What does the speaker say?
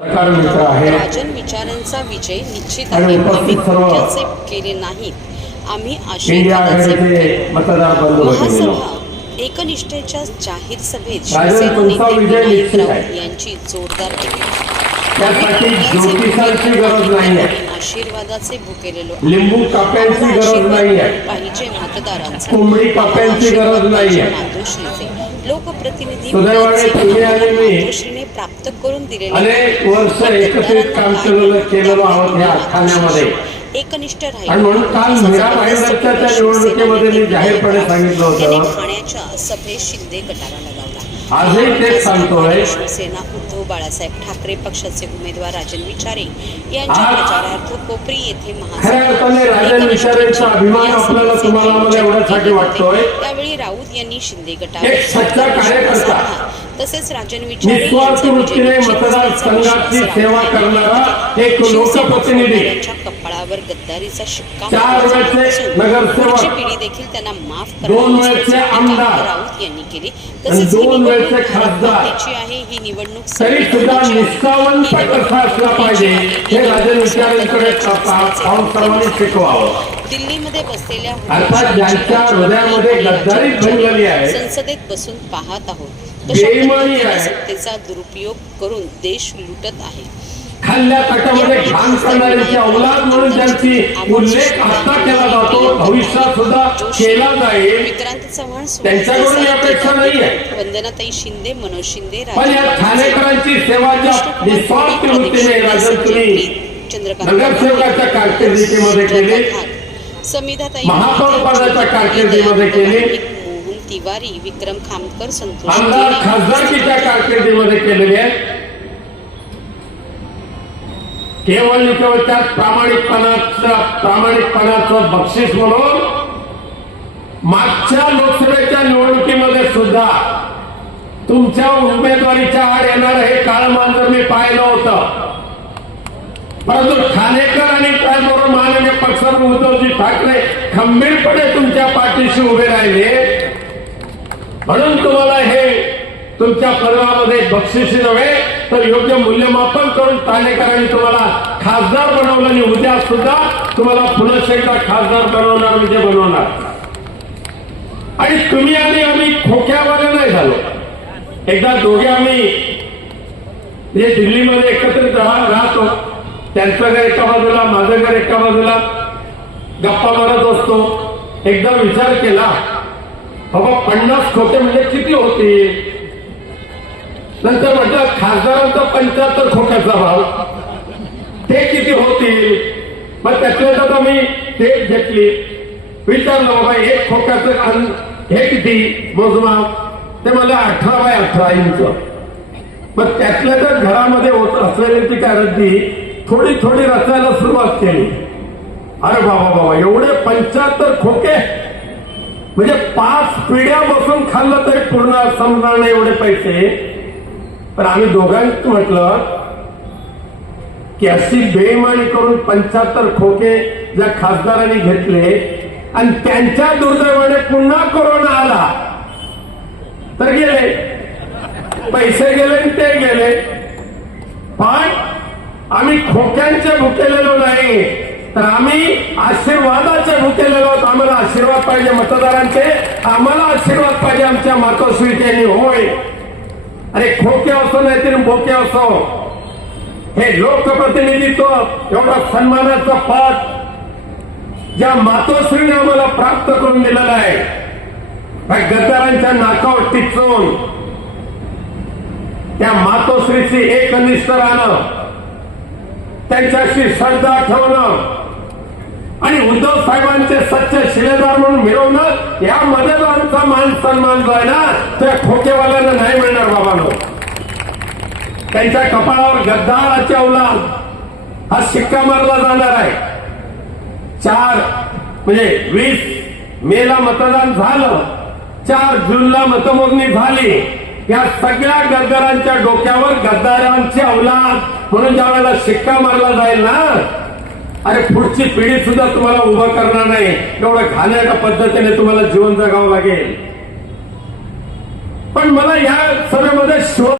राजन विचारांचा विजय निश्चित आहे. आम्ही धोक्याचे केले नाहीत, आम्ही आशीर्वादाचे महासभा एकनिष्ठेच्या जाहीर सभेत शिवसेना नेते विनायक राऊत यांची जोरदार आशीर्वादाचे भुकेलेलो लिंबू काप्यांची गरज नाहीये, पाहिजे मतदारांचा कोंबडी काप्यांची गरज नाहीये. मातोश्रीचे लोकप्रतिनिधी मातोश्रीने प्राप्त करून दिलेले अनेक वर्ष एकत्रित काम केलेलो आहोत या ठाण्यामध्ये. एकनिष्ठ आणि म्हणून काल मीरा भाईंदरच्या निवडणुकीमध्ये मी जाहीरपणे सांगितलं होतं, ठाण्याच्या सभेत शिंदे गटाला लगावला. आजही तेच सांगतोय. शिवसेना उद्धव बाळासाहेब ठाकरे पक्षाचे उमेदवार राजन विचारे यांच्या प्रचारार्थ कोपरी येथे खऱ्या अर्थाने राजन विचारेंचा अभिमान आपल्याला तुम्हाला मला एवढ्यासाठी वाटतोय. त्यावेळी राऊत यांनी शिंदे एक गटाला सच्चा कार्यकर्ता, तसेच राजन विचारे निस्वार्थ वृत्तीने मतदारसंघाची सेवा करणारा एक लोकप्रतिनिधी, कपाळावर गद्दारीचा शिक्का 4 वेळचे नगरसेवक, पिढी देखील त्यांना माफ 2 वेळचे आमदार, राऊत यांनी केली. 2 वेळचे खासदार, आहे ही निवडणूक तरी सुद्धा निष्ठावंत कसा असला पाहिजे हे राजन विचारांकडे सर्वांनी शिकवावं. दिल्लीमध्ये बसलेल्या अर्थात ज्यांच्या हृदयामध्ये गद्दारी भरलेली आहे, संसदेत बसून पाहत आहोत बेईमानी आहे, सत्तेचा दुरुपयोग करून देश लुटत आहे. खाल्ल्या ताटामध्ये घाण करणाऱ्यांची औलाद म्हणून ज्यांची उल्लेख आता केला जातो, भविष्यात सुद्धा केला जाईल, विक्रांत चव्हाण, त्यांच्याकडून अपेक्षा नाहीये. वंदनाताई शिंदे, मनोज शिंदे, पण या ठाणेकरांची सेवा ज्या निस्वार्थ वृत्तीने राजन तुम्ही नगरसेवकाच्या कारकिर्दीमध्ये केली, समिधाताई महापौर पदाच्या कारकिर्दीमध्ये केली, मोहन तिवारी, विक्रम खामकर, संतोष आमदार खासदारकीच्या कारकिर्दीमध्ये केलेली आहे. केवळ त्यात प्रामाणिकपणाचं बक्षीस म्हणून मागच्या लोकसभेच्या निवडणुकीमध्ये सुद्धा तुमच्या उमेदवारीच्या आड येणार हे काळमांजर मी पाहिलं होतं. परंतु ठाणेकर आणि त्याचबरोबर माननीय पक्षप्रमुख उद्धवजी ठाकरे खंबीरपणे तुमच्या पाठीशी उभे राहिले. म्हणून तुम्हाला हे तुमच्या परिवारामध्ये बक्षिसी नव्हे तर योग्य मूल्यमापन करून ठाणेकरांनी तुम्हाला खासदार बनवलं आणि उद्या सुद्धा तुम्हाला पुन्हा एकदा खासदार बनवणार, म्हणजे बनवणार. आणि तुम्ही आणि आम्ही खोक्यावाले नाही झालो. एकदा दोघे आम्ही म्हणजे दिल्लीमध्ये एकत्रित राहतो. त्यांचं घर एका बाजूला, माझं घर एका बाजूला, गप्पा मारत असतो. एकदा विचार केला, बाबा 50 खोके म्हणजे किती होते. नंतर म्हटलं खासदारांचा 75 खोक्याचा भाव, ते किती होतील. मग त्यातल्या त्यात मी टेप घेतली, विचारलं बाबा 1 खोक्याचं हे किती मोजमाप. ते मला 18x18 इंच. मग त्यातल्या त्या घरामध्ये होत असलेली ती काय रद्दी थोडी थोडी रचायला सुरुवात केली. अरे बाबा एवढे 75 खोके म्हणजे 5 पिढ्या बसून खाल्लं तरी पूर्ण समजणार नाही एवढे पैसे. पण आम्ही दोघांनी म्हटलं की अशी बेईमानी करून 75 खोके ज्या खासदारांनी घेतले आणि त्यांच्या दुर्दैवाने पुन्हा कोरोना आला तर गेले, पैसे गेले आणि ते गेले. पण आम्ही खोक्यांचे भुकेलेलो नाही, तर आम्ही आशीर्वादाचे भुकेलेलो आहोत. आम्हाला आशीर्वाद पाहिजे मतदारांचे, आम्हाला आशीर्वाद पाहिजे आमच्या मातोश्रीचे. होय, अरे खोके असो नाही तरी बोके असो, हे लोकप्रतिनिधित्व एवढा सन्मानाचं पद ज्या मातोश्रीने आम्हाला प्राप्त करून दिलेलं आहे, गद्दारांच्या नाकावर टिचून त्या मातोश्रीची एकनिष्ठ राहणं, त्यांच्याशी श्रद्धा ठेवणं आणि उद्धव साहेबांचे सच्चे शिलेदार म्हणून मिरवणं, यामध्ये आमचा मान सन्मान जो आहे ना त्या खोकेवाल्यांना नाही मिळणार बाबांनो. त्यांच्या कपाळावर गद्दाराची औलाद हा शिक्का मारला जाणार आहे. 20 मेला मतदान झालं, 4 जूनला मतमोजणी झाली. या सगळ्या गद्दारांच्या डोक्यावर गद्दारांची औलाद म्हणून ज्या वेळेला शिक्का मारला जाईल ना, अरे पुढची पिढी सुद्धा तुम्हाला उभं करणार नाही. एवढं घाणेरड्या पद्धतीने तुम्हाला जीवन जगावं लागेल. पण मला या सभेमध्ये